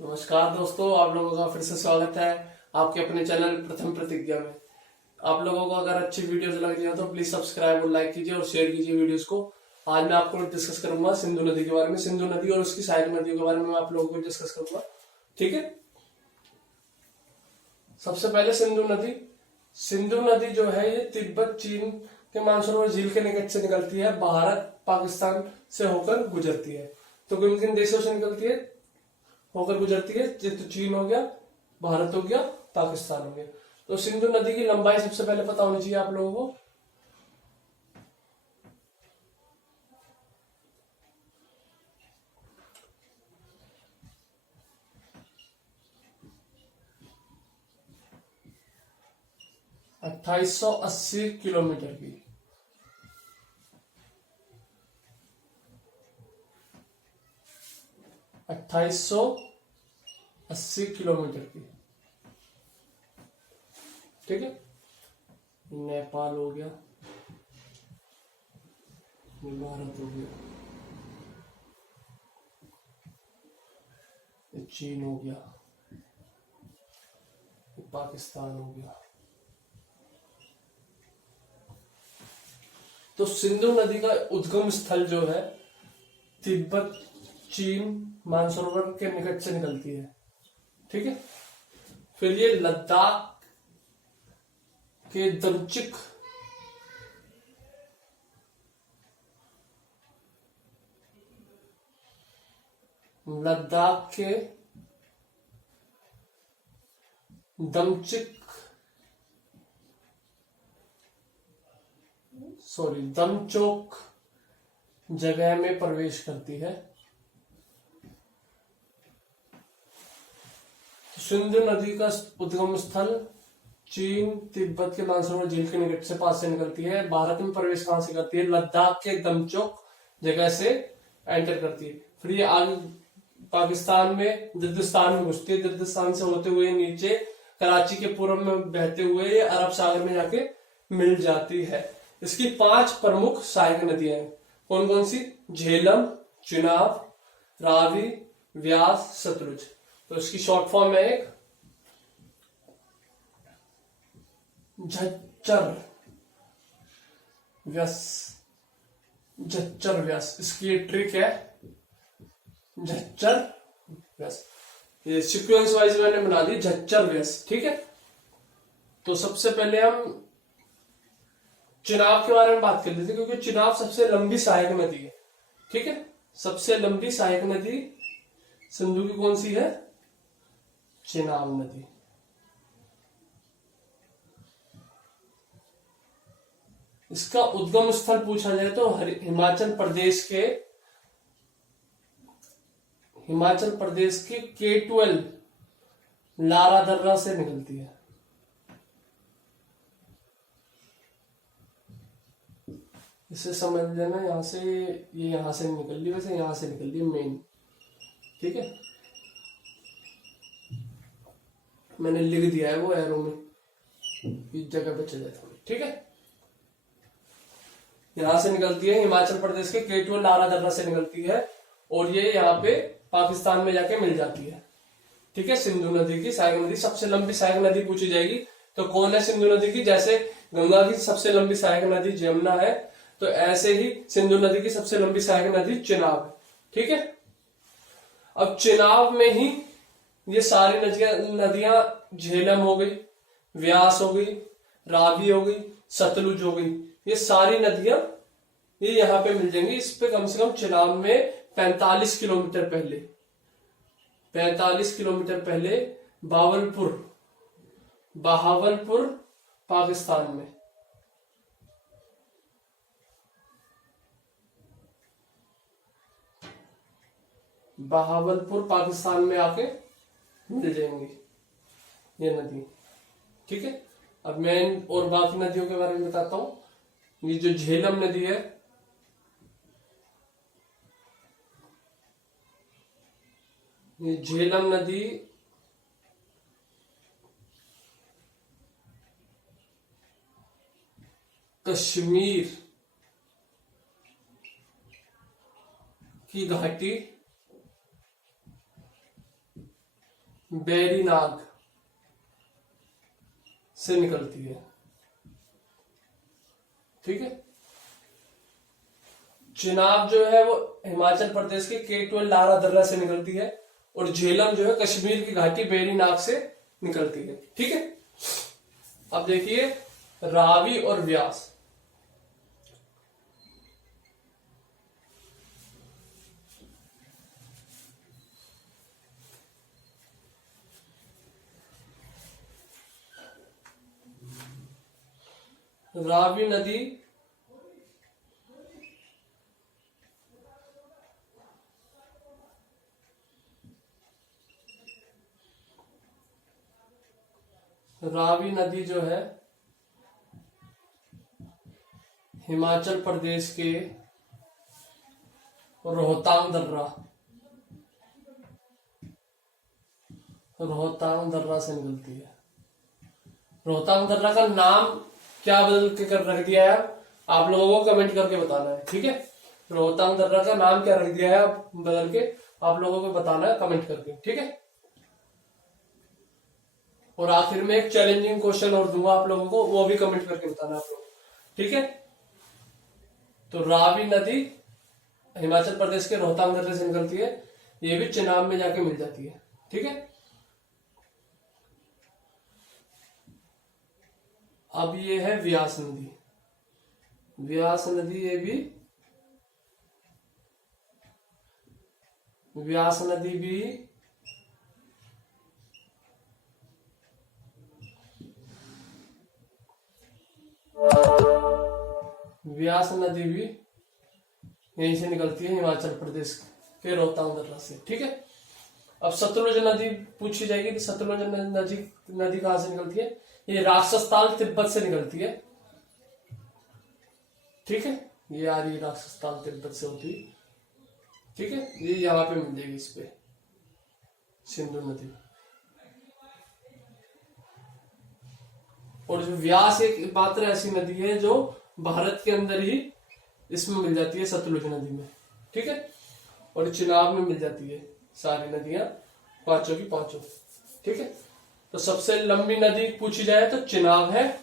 नमस्कार दोस्तों, आप लोगों का फिर से स्वागत है आपके अपने चैनल प्रथम प्रतिज्ञा में। आप लोगों को अगर अच्छी वीडियोस लग रही हो तो प्लीज सब्सक्राइब और लाइक कीजिए और शेयर कीजिए वीडियोस को। आज मैं आपको डिस्कस करूंगा सिंधु नदी के बारे में। सिंधु नदी और उसकी सहायक नदियों के बारे में मैं आप लोगों को डिस्कस करूंगा। ठीक है, सबसे पहले सिंधु नदी। सिंधु नदी जो है ये तिब्बत चीन के मानसरोवर झील के निकट से निकलती है, भारत पाकिस्तान से होकर गुजरती है। तो किन किन देशों से निकलती है होकर गुजरती है? तो चीन हो गया, भारत हो गया, पाकिस्तान हो गया। तो सिंधु नदी की लंबाई सबसे पहले पता होनी चाहिए आप लोगों को। $2880 किलोमीटर की। $2880 किलोमीटर की। ठीक है, नेपाल हो गया, भारत हो गया, चीन हो गया, पाकिस्तान हो गया। तो सिंधु नदी का उद्गम स्थल जो है तिब्बत चीन मानसरोवर के निकट से निकलती है। ठीक है, फिर ये लद्दाख के दमचिक लद्दाख के दमचोक जगह में प्रवेश करती है। सिंधु नदी का उद्गम स्थल चीन तिब्बत के मानसरोवर झील के निकट से पास से निकलती है। भारत में प्रवेश कहां से करती है? लद्दाख के दमचोक जगह से एंटर करती है। फिर ये आगे पाकिस्तान में दिर्दिस्तान में घुसती है। दिर्दिस्तान से होते हुए नीचे कराची के पूर्व में बहते हुए ये अरब सागर में जाके मिल जाती है। इसकी 5 प्रमुख सहायक नदियां हैं। कौन कौन सी? झेलम, चिनाब, रावी, व्यास, सतलुज। तो इसकी शॉर्ट फॉर्म है एक झज्जर व्यास। इसकी ट्रिक है झज्जर व्यास। ये सीक्वेंस वाइज मैंने बना दी, झज्जर व्यास। ठीक है, तो सबसे पहले हम चिनाब के बारे में बात कर लेते हैं, क्योंकि चिनाब सबसे लंबी सहायक नदी है। ठीक है, सबसे लंबी सहायक नदी सिंधु की कौन सी है? चिनाब नदी। इसका उद्गम स्थल पूछा जाए तो हिमाचल प्रदेश के K12 लारा दर्रा से निकलती है। इसे समझ लेना, यहां से ये यहां से निकल ली, वैसे यहां से निकल ली मेन। ठीक है, मैंने लिख दिया है वो एरो में, इस जगह पे चले जाए। ठीक है, यहां से निकलती है, हिमाचल प्रदेश के K12 लारा दर्रा से निकलती है और ये यहाँ पे पाकिस्तान में जाके मिल जाती है। ठीक है, सिंधु नदी की सहायक नदी, सबसे लंबी सहायक नदी पूछी जाएगी तो कौन है सिंधु नदी की? जैसे गंगा की सबसे लंबी सहायक नदी जमुना है, तो ऐसे ही सिंधु नदी की सबसे लंबी सहायक नदी चिनाब है। ठीक है, अब चिनाब में ही ये सारी नदियां झेलम हो गई, व्यास हो गई, रावी हो गई, सतलुज हो गई, ये सारी नदियां ये यहाँ पे मिल जाएंगी। इस पे कम से कम चिनाब में 45 किलोमीटर पहले बहावलपुर पाकिस्तान में, बहावलपुर पाकिस्तान में आके मिल जाएंगी ये नदी। ठीक है, अब मैं और बाकी नदियों के बारे में बताता हूं। ये जो झेलम नदी है, ये झेलम नदी कश्मीर की घाटी वेरीनाग से निकलती है। ठीक है। चिनाब जो है वो हिमाचल प्रदेश के K12 लारा दर्रा से निकलती है, और झेलम जो है कश्मीर की घाटी वेरीनाग से निकलती है। ठीक है। अब देखिए रावी और व्यास। रावी नदी जो है हिमाचल प्रदेश के रोहतांग दर्रा से निकलती है। रोहतांग दर्रा का नाम क्या बदल के कर रख दिया है आप लोगों को कमेंट करके बताना है। ठीक है। रोहतांग दर्रा का नाम क्या रख दिया है बदल के आप लोगों को बताना है कमेंट करके। ठीक है। और आखिर में एक चैलेंजिंग क्वेश्चन और दूंगा आप लोगों को, वो भी कमेंट करके बताना आप लोगों को। ठीक है। तो रावी नदी हिमाचल प्रदेश के रोहतांग दर्रे से निकलती है, ये भी चिनाब में जाके मिल जाती है। ठीक है। अब ये है व्यास नदी। व्यास नदी ये भी व्यास नदी भी यहीं से निकलती है हिमाचल प्रदेश के रोहतांग दर्रा से। ठीक है। अब सतलुज नदी पूछी जाएगी कि सतलुज नदी कहां से निकलती है। ये राक्षसताल तिब्बत से निकलती है। ठीक है। ये आ रही राक्षसताल तिब्बत से होती है। ठीक है। ये यहाँ पे मिल जाएगी इस पे सिंधु नदी। और जो व्यास एक मात्र ऐसी नदी है जो भारत के अंदर ही इसमें मिल जाती है, सतलुज नदी में। ठीक है। और चिनाब में मिल जाती है सारी नदियां, पांचों की पांचों। ठीक है। तो सबसे लंबी नदी पूछी जाए तो चिनाब है।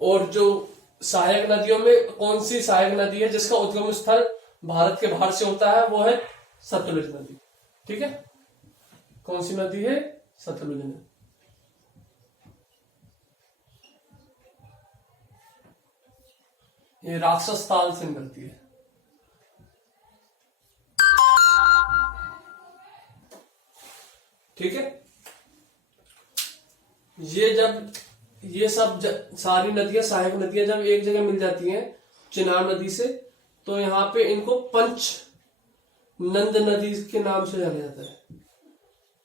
और जो सहायक नदियों में कौन सी सहायक नदी है जिसका उद्गम स्थल भारत के बाहर से होता है, वो है सतलुज नदी। ठीक है। कौन सी नदी है? सतलुज नदी। ये राक्षसताल से निकलती है। ठीक है। ये सब सारी नदियां, सहायक नदियां जब एक जगह मिल जाती हैं चिनाब नदी से, तो यहाँ पे इनको पंच नंद नदी के नाम से जाना जाता है।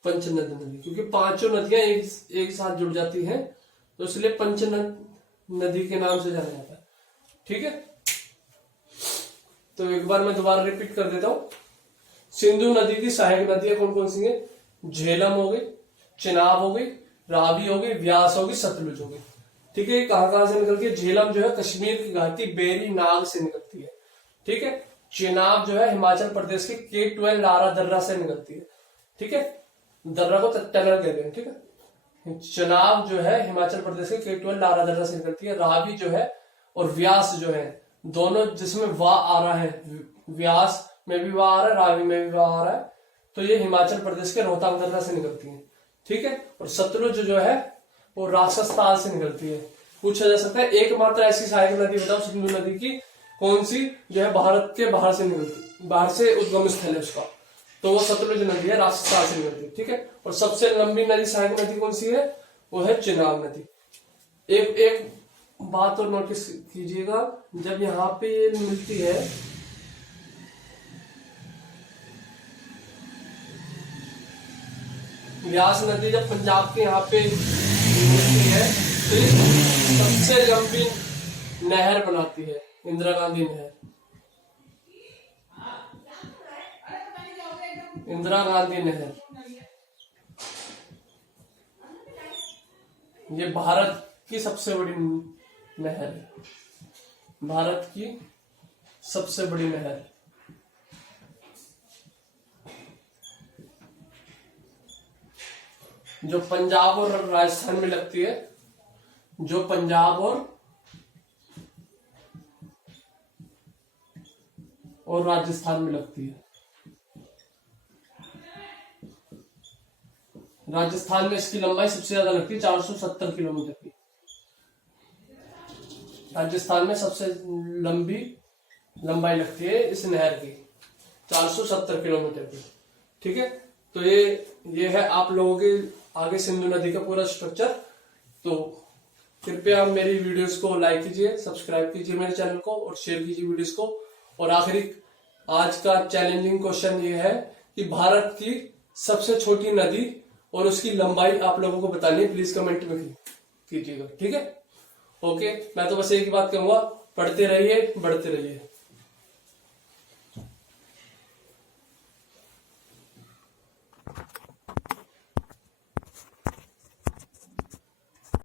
पंचनंद नदी, क्योंकि पांचों नदियां एक साथ जुड़ जाती हैं, तो इसलिए पंचनंद नदी के नाम से जाना जाता है। ठीक है। तो एक बार मैं दोबारा रिपीट कर देता हूं। सिंधु नदी की सहायक नदियां कौन कौन सी हैं? झेलम हो गई, चिनाब हो गई, रावी हो गई, व्यास होगी, सतलुज होगी। ठीक है। कहां से निकलती है? झेलम जो है कश्मीर की घाटी बेरी नाग से निकलती है। ठीक है। चिनाब जो है हिमाचल प्रदेश के K12 लारा दर्रा से निकलती है। ठीक है। दर्रा को टनल कहते हैं। ठीक है। चिनाब जो है हिमाचल प्रदेश के K12 लारा दर्रा से निकलती है। रावी जो है और व्यास जो है, दोनों जिसमें वाह आ रहा है, व्यास में भी वाह आ रहा है, रावी में भी वाह आ रहा है, तो ये हिमाचल प्रदेश के रोहतांग दर्रा से निकलती है। ठीक है। और सतलुज जो है वो राक्षसताल से निकलती है। पूछा जा सकता है एकमात्र ऐसी सहायक नदी बताओ सिंधु नदी की, कौन सी जो है भारत के बाहर से निकलती, बाहर से उद्गम स्थल है उसका, तो वो सतलुज नदी है, राक्षसताल से निकलती है। ठीक है। और सबसे लंबी नदी, सहायक नदी कौन सी है? वो है चिनाब नदी। एक बात और नोटिस कीजिएगा, जब यहाँ पे ये मिलती है, व्यास नदी जब पंजाब के यहाँ पे मिलती है, तो ये सबसे लंबी नहर बनाती है, इंदिरा गांधी नहर। इंदिरा गांधी नहर ये भारत की सबसे बड़ी नहर है, भारत की सबसे बड़ी नहर। जो पंजाब और राजस्थान में लगती है, जो पंजाब और राजस्थान में लगती है। राजस्थान में इसकी लंबाई सबसे ज्यादा लगती है 470 किलोमीटर की। राजस्थान में सबसे लंबी लंबाई लगती है इस नहर की 470 किलोमीटर की। ठीक है, तो ये है आप लोगों के आगे सिंधु नदी का पूरा स्ट्रक्चर। तो कृपया मेरी वीडियोस को लाइक कीजिए, सब्सक्राइब कीजिए मेरे चैनल को और शेयर कीजिए वीडियोस को। और आखिरी आज का चैलेंजिंग क्वेश्चन ये है कि भारत की सबसे छोटी नदी और उसकी लंबाई आप लोगों को बतानी है, प्लीज कमेंट में कीजिएगा। ठीक है, ओके। मैं तो बस एक ही बात कहूंगा, पढ़ते रहिए, बढ़ते रहिए।